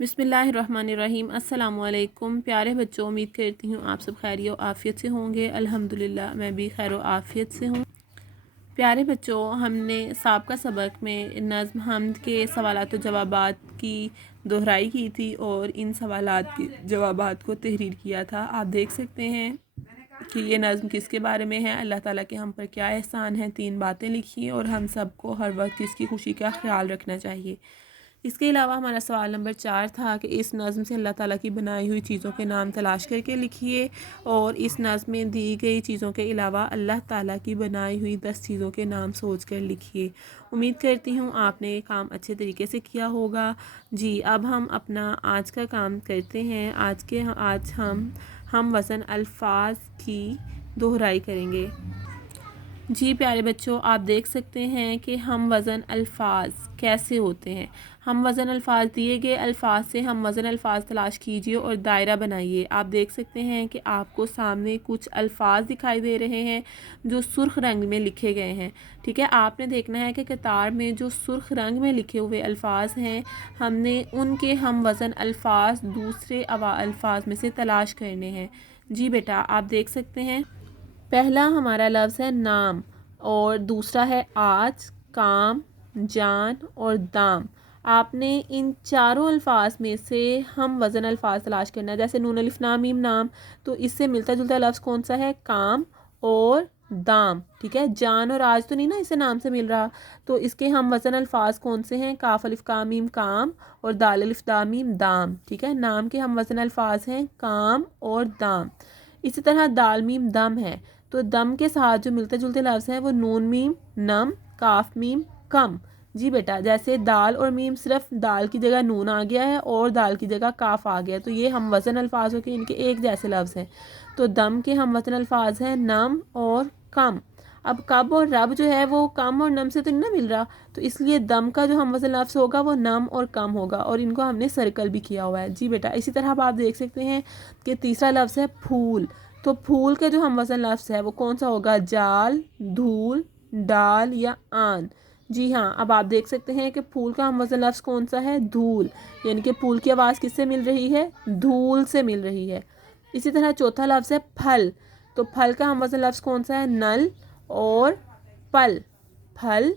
बिस्मिल्लाहिर्रहमानिर्रहीम। अस्सलामु अलैकुम प्यारे बच्चों, उम्मीद करती हूँ आप सब खैर व आफ़ियत से होंगे। अल्हम्दुलिल्लाह मैं भी खैर व आफ़ियत से हूँ। प्यारे बच्चों, हमने साबका सबक में नज़्म हमद के सवालात व जवाबात की दोहराई की थी और इन सवालात के जवाबात को तहरीर किया था। आप देख सकते हैं कि ये नज़्म किसके बारे में है। अल्लाह ताला के हम पर क्या एहसान है। 3 बातें लिखी और हम सबको हर वक्त किसकी खुशी का ख्याल रखना चाहिए। इसके अलावा हमारा सवाल नंबर 4 था कि इस नज़्म से अल्लाह ताला की बनाई हुई चीज़ों के नाम तलाश करके लिखिए और इस नज़्म में दी गई चीज़ों के अलावा अल्लाह ताला की बनाई हुई 10 चीज़ों के नाम सोच कर लिखिए। उम्मीद करती हूँ आपने ये काम अच्छे तरीके से किया होगा। जी, अब हम अपना आज का काम करते हैं। आज हम वज़न अल्फाज की दोहराई करेंगे। जी प्यारे बच्चों, आप देख सकते हैं कि हम वज़न अल्फाज कैसे होते हैं। हम वज़न अल्फाज दिए गए अल्फाज से हम वज़न अल्फाज तलाश कीजिए और दायरा बनाइए। आप देख सकते हैं कि आपको सामने कुछ अल्फाज दिखाई दे रहे हैं जो सुर्ख रंग में लिखे गए हैं। ठीक है, आपने देखना है कि कतार में जो सुर्ख रंग में लिखे हुए अल्फाज हैं हमने उनके हम वज़न अल्फाज दूसरे अल्फाज में से तलाश करने हैं। जी बेटा, आप देख सकते हैं पहला हमारा लफ्ज़ है नाम और दूसरा है आज, काम, जान और दाम। आपने इन चारों अल्फाज में से हम वज़न अल्फाज तलाश करना है। जैसे नून अलिफ लाम मीम नाम, तो इससे मिलता जुलता लफ्ज़ कौन सा है? काम और दाम। ठीक है, जान और आज तो नहीं ना इसे नाम से मिल रहा, तो इसके हम वज़न अल्फाज कौन से हैं? काफ अलिफ का मीम काम और दाल अलिफ दा मीम दाम। ठीक है, नाम के हम वज़न अल्फाज हैं काम और दाम। इसी तरह दाल मीम दम है, तो दम के साथ जो मिलते जुलते लफ्ज़ हैं वो नून मीम नम, काफ मीम कम। जी बेटा, जैसे दाल और मीम सिर्फ दाल की जगह नून आ गया है और दाल की जगह काफ आ गया है, तो ये हम वज़न अल्फाज हो के इनके एक जैसे लफ्ज़ हैं। तो दम के हम वज़न अल्फाज हैं नम और कम। अब कब और रब जो है वो कम और नम से तो नहीं ना मिल रहा, तो इसलिए दम का जो हम वज़न लफ्ज़ होगा वो नम और कम होगा और इनको हमने सर्कल भी किया हुआ है। जी बेटा, इसी तरह अब आप देख सकते हैं कि तीसरा लफ्ज़ है फूल। तो फूल के जो हम वज़न लफ्ज़ है वो कौन सा होगा? जाल, धूल, डाल या आन। जी हाँ, अब आप देख सकते हैं कि फूल का हम वज़न लफ्ज़ कौन सा है? धूल, यानी कि फूल की आवाज़ किससे मिल रही है? धूल से मिल रही है। इसी तरह चौथा लफ्ज़ है फल। तो फल का हम वज़न लफ्ज़ कौन सा है? नल और पल। फल,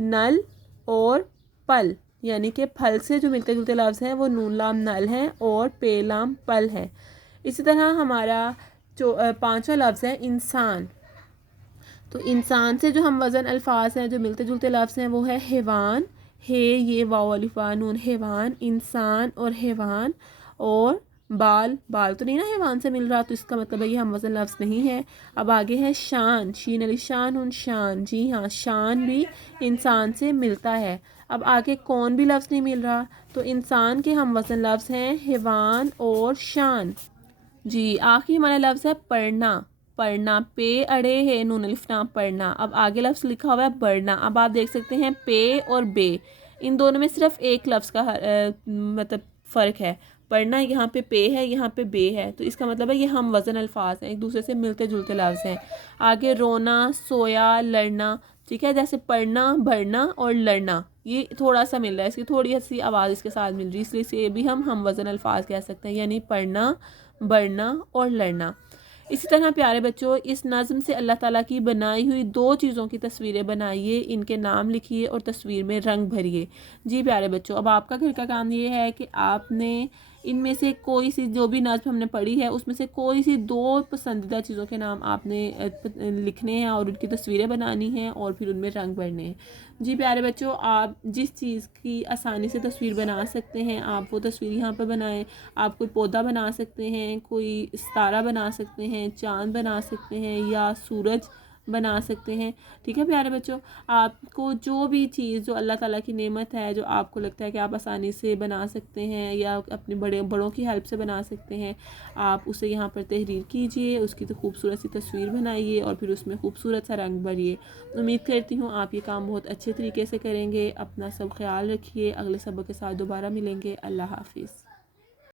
नल और पल, यानी कि फल से जो मिलते जुलते लफ्ज़ हैं वो नून लाम नल हैं और पे लाम पल है। इसी तरह हमारा जो पांचवा लफ्ज़ है इंसान। तो इंसान से जो हम वज़न अल्फाज हैं जो मिलते जुलते लफ्ज़ हैं वो है हैवान, हे ये वाव अलिफ वा नून, हैवान, इंसान और हैवान। और बाल, बाल तो नहीं ना हैवान से मिल रहा, तो इसका मतलब है ये हम वज़न लफ्ज़ नहीं है। अब आगे है शान, शीन अली शान उन शान। जी हाँ, शान भी इंसान से मिलता है। अब आगे कौन भी लफ्ज़ नहीं मिल रहा, तो इंसान के हम वज़न लफ्ज़ हैं हैवान और शान। जी, आखिरी हमारा लफ्ज़ है पढ़ना। पढ़ना, पे अड़े है नून अलिफ नाम पढ़ना। अब आगे लफ्ज़ लिखा हुआ है बढ़ना। अब आप देख सकते हैं पे और बे, इन दोनों में सिर्फ एक लफ्ज़ का मतलब फ़र्क है। पढ़ना यहाँ पे पे है, यहाँ पे बे है, तो इसका मतलब है ये हम वज़न अल्फाज हैं, एक दूसरे से मिलते जुलते लफ्ज़ हैं। आगे रोना, सोया, लड़ना। ठीक है, जैसे पढ़ना, बढ़ना और लड़ना ये थोड़ा सा मिल रहा है, इसकी थोड़ी सी आवाज़ इसके साथ मिल रही है, इसलिए इसे भी हम वज़न अल्फाज कह सकते हैं, यानी पढ़ना, बढ़ना और लड़ना। इसी तरह प्यारे बच्चों, इस नज़्म से अल्लाह ताला की बनाई हुई 2 चीज़ों की तस्वीरें बनाइए, इनके नाम लिखिए और तस्वीर में रंग भरिए। जी प्यारे बच्चों, अब आपका घर का काम ये है कि आपने इनमें से कोई सी जो भी नज़्म हमने पढ़ी है उसमें से कोई सी 2 पसंदीदा चीज़ों के नाम आपने लिखने हैं और उनकी तस्वीरें बनानी हैं और फिर उनमें रंग भरने हैं। जी प्यारे बच्चों, आप जिस चीज़ की आसानी से तस्वीर बना सकते हैं आप वो तस्वीर यहाँ पर बनाएं। आप कोई पौधा बना सकते हैं, कोई सितारा बना सकते हैं, चाँद बना सकते हैं या सूरज बना सकते हैं। ठीक है प्यारे बच्चों, आपको जो भी चीज़ जो अल्लाह ताला की नेमत है जो आपको लगता है कि आप आसानी से बना सकते हैं या अपने बड़ों की हेल्प से बना सकते हैं, आप उसे यहाँ पर तहरीर कीजिए, उसकी तो खूबसूरत सी तस्वीर बनाइए और फिर उसमें खूबसूरत सा रंग भरिए। उम्मीद करती हूँ आप ये काम बहुत अच्छे तरीके से करेंगे। अपना सब ख्याल रखिए, अगले सबक के साथ दोबारा मिलेंगे। अल्लाह हाफिज़।